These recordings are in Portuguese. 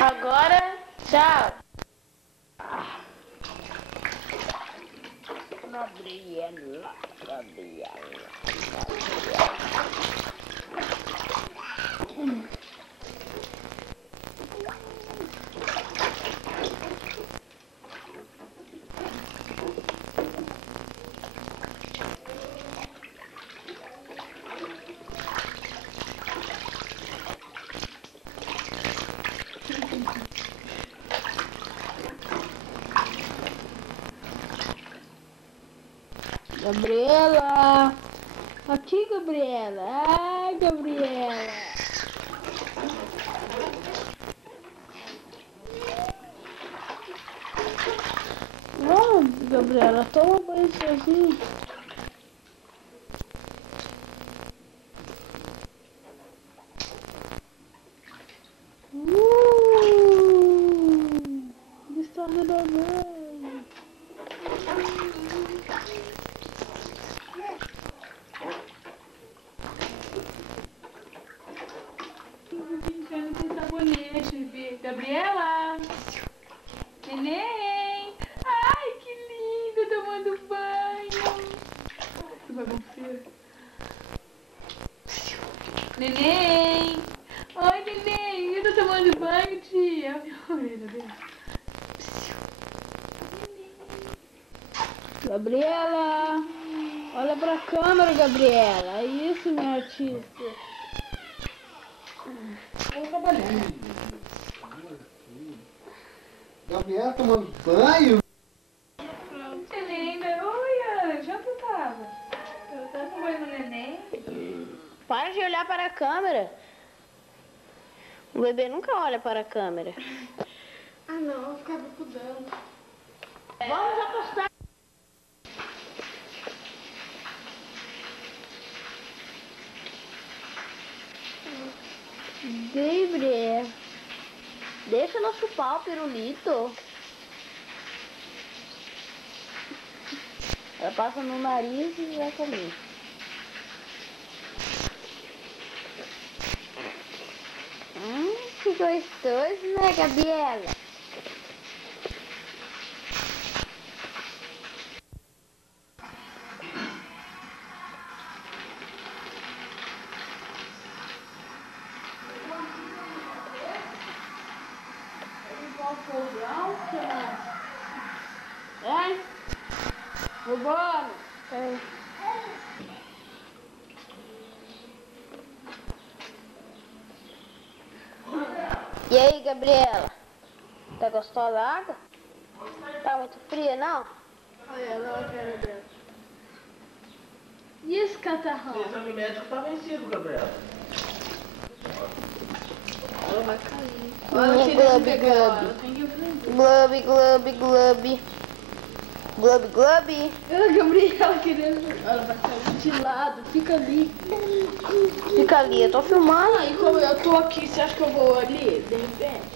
Agora, tchau. Gabriela. Gabriela! Aqui, Gabriela! Ai, Gabriela! Vamos, Gabriela, toma banho sozinha. Está renovando. Brincando com sabonete, Gabriela! Neném! Ai, que lindo, tomando banho! Que bagunceira! Neném! Oi, neném! Eu tô tomando banho, tia! Minha orelha dele. Gabriela! Olha pra câmera, Gabriela! É isso, minha artista! Estou trabalhando. Gabriela tomando banho? Neném, oi, Ana, já tu tava? Eu tava com banho no neném. Para de olhar para a câmera. O bebê nunca olha para a câmera. Ah não, eu vou ficar bicudando. Vamos apostar. Gabriel, deixa ela chupar o pirulito. Ela passa no nariz e vai comer. Que gostoso, né, Gabriela? É? Vambora! É. E aí, Gabriela? Tá gostosa da água? Tá muito fria, não? Olha ela, olha a cara dela. E esse catarrão? O exame médico tá vencido, Gabriela. Ela vai cair. Olha que glub, glub. Tem que aprender. Glub, glub, glub. Glub, glub. Olha a Gabriela querendo. Ela vai cair de lado, fica ali. Fica ali, eu tô filmando. Aí como eu tô aqui, você acha que eu vou ali, de repente?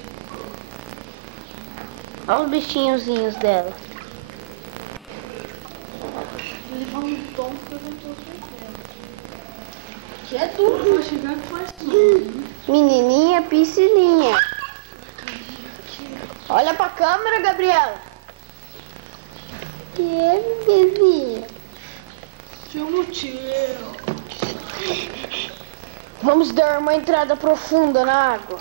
Olha os bichinhozinhos dela. Ele vai um tom que eu não tô entendendo. Que é tudo, vai chegar que faz tudo. Menininha, piscininha. Olha pra câmera, Gabriela. Que é, bebezinha? Tinha um motivo. Vamos dar uma entrada profunda na água.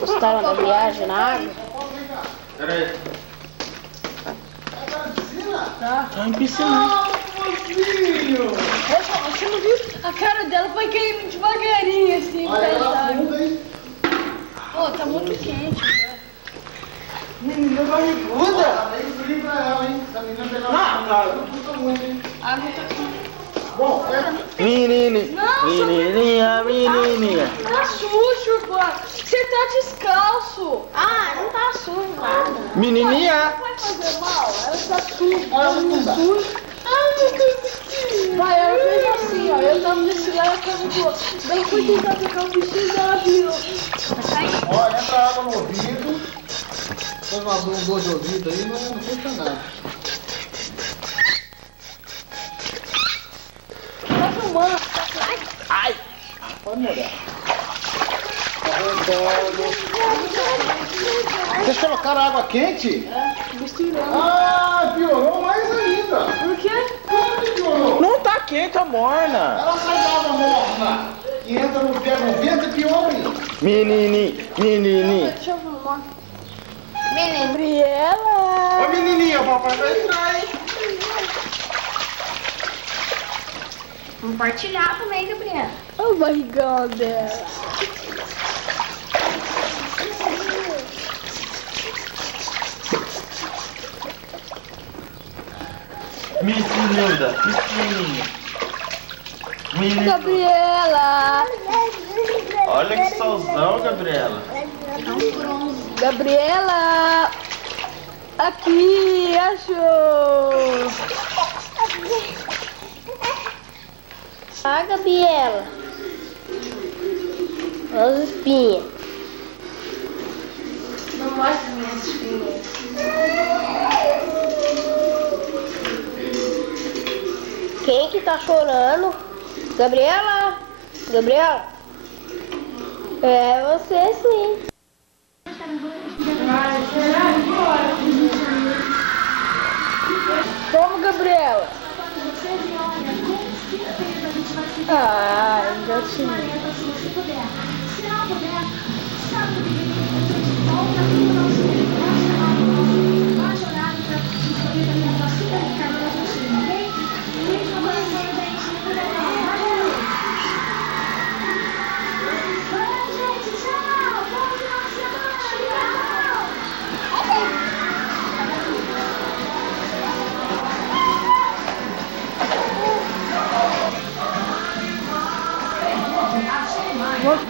Gostaram da viagem na água? Pera aí. Tá? Tá em piscina. Você não viu? A cara dela foi caindo devagarinho assim, Olha ela coitada. funda, hein? Pô, tá muito quente, né? Menina barriguda. Tá bem frio pra ela, hein? Essa menina pegou Não, cara. não custa muito, hein? A água tá quente. Bom, é... Menininha, menininha. Tá sujo, pai. Você tá descalço. Ah, não tá sujo nada. Menininha. Não vai fazer mal. Ela tá suja. Ela Tá não muito dá. suja. Ai, meu Deus. Vai, ela fez assim, ó. Eu tava nesse lado, ela tava do outro. Daí eu fui tentar pegar o vestido dela, virou. Tá caindo. Olha, água no ouvido. Faz uma dor de ouvido aí, mas não custa nada. Tá filmando. Ai! Pode molhar. Tá rodando. Vocês colocaram água quente? Misturando. Ah, piorou mais ainda. Por quê? Como que piorou? Não tá quente, tá morna. Ela sai da água morna e entra no pé no vento e piora ainda. Menini. Deixa eu filmar. Menina. Gabriela. Ô menininha, o papai vai entrar, hein? Compartilhar também, Gabriela. Olha o barrigão dela. Menina. Menina. Gabriela. Olha que solzão, Gabriela. Gabriela. Aqui, achou. Ah, Gabriela. Olha as espinhas. Não mostra as minhas espinhas. Quem que tá chorando? Gabriela? Gabriela? É você sim. Vamos, Gabriela. Ah, gatinho.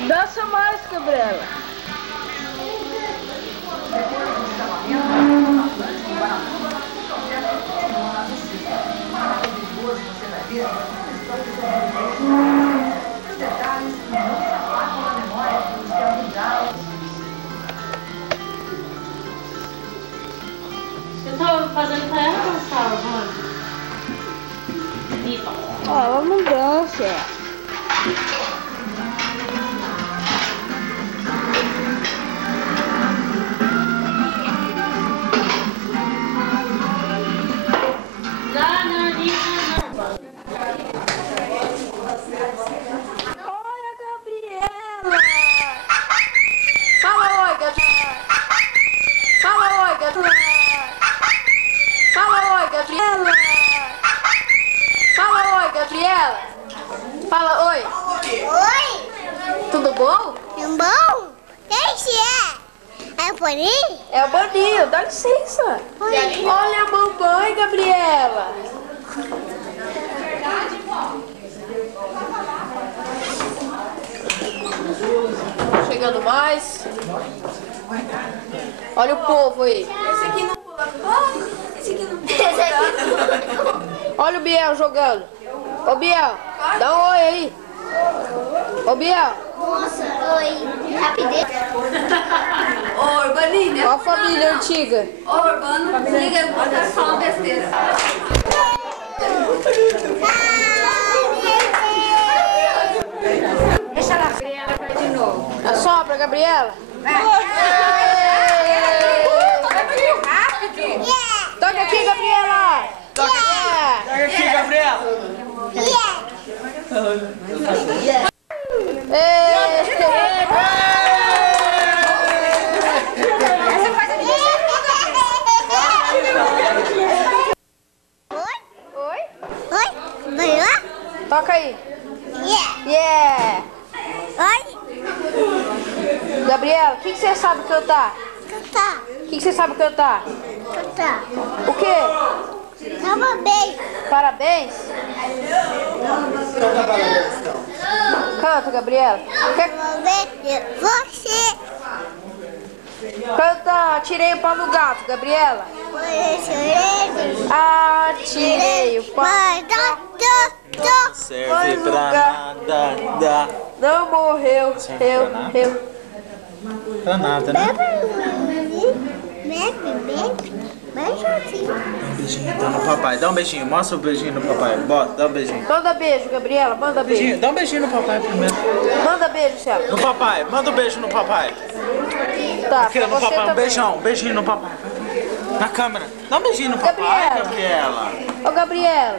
Dança mais, Gabriela. Você tá fazendo pra ela dançar, Rony? Ah, ela não dança. Olha, Gabriela. Fala oi, Gabriela. Fala oi, Gabriela. Fala oi, Gabriela. Fala oi, Gabriela. Fala oi. Oi, Tudo bom? tudo bom? Esse é o Boninho? É o Boninho, dá licença. Olha a mamãe, Gabriela. Chegando mais. Olha o povo aí. Esse aqui não pula fogo? Esse aqui não pula Olha o Biel jogando. Ô Biel, dá um oi aí. Ô Biel. Moça, oi, rapidez. Ô, Urbaninho, Ó a família antiga. ô, Urbano, liga, eu vou falar uma besteira. Deixa ela ver, ela vai de novo. Assopra, Gabriela. Toca aqui, Gabriela. Toca Aqui, Gabriela. Essa faz a Oi? Oi, vai lá? Toca aí. Yeah. Yeah. Oi, Gabriela, o que você sabe cantar? tá, O que você sabe cantar? tá. O quê? Tava bem. Parabéns. Canta, Gabriela. Tava bem. Você. Canta Tirei o Pau no Gato, Gabriela. Foi chorando. Atirei o pau. Vai, tá. Serve pra nada. Não morreu, Serve pra nada? eu. Tá nada, né? Dá um beijinho então no papai. Dá um beijinho. Mostra o beijinho no papai. Bota, dá um beijinho. Manda beijo, Gabriela. Manda beijo. Beijinho. Dá um beijinho no papai primeiro. Manda beijo, Céu. No papai. Manda um beijo no papai. Tá, Aqui, pra no você papai. Um também. beijão. Um beijinho no papai. Na câmera. Dá um beijinho no papai, Gabriela. Ô, Gabriela.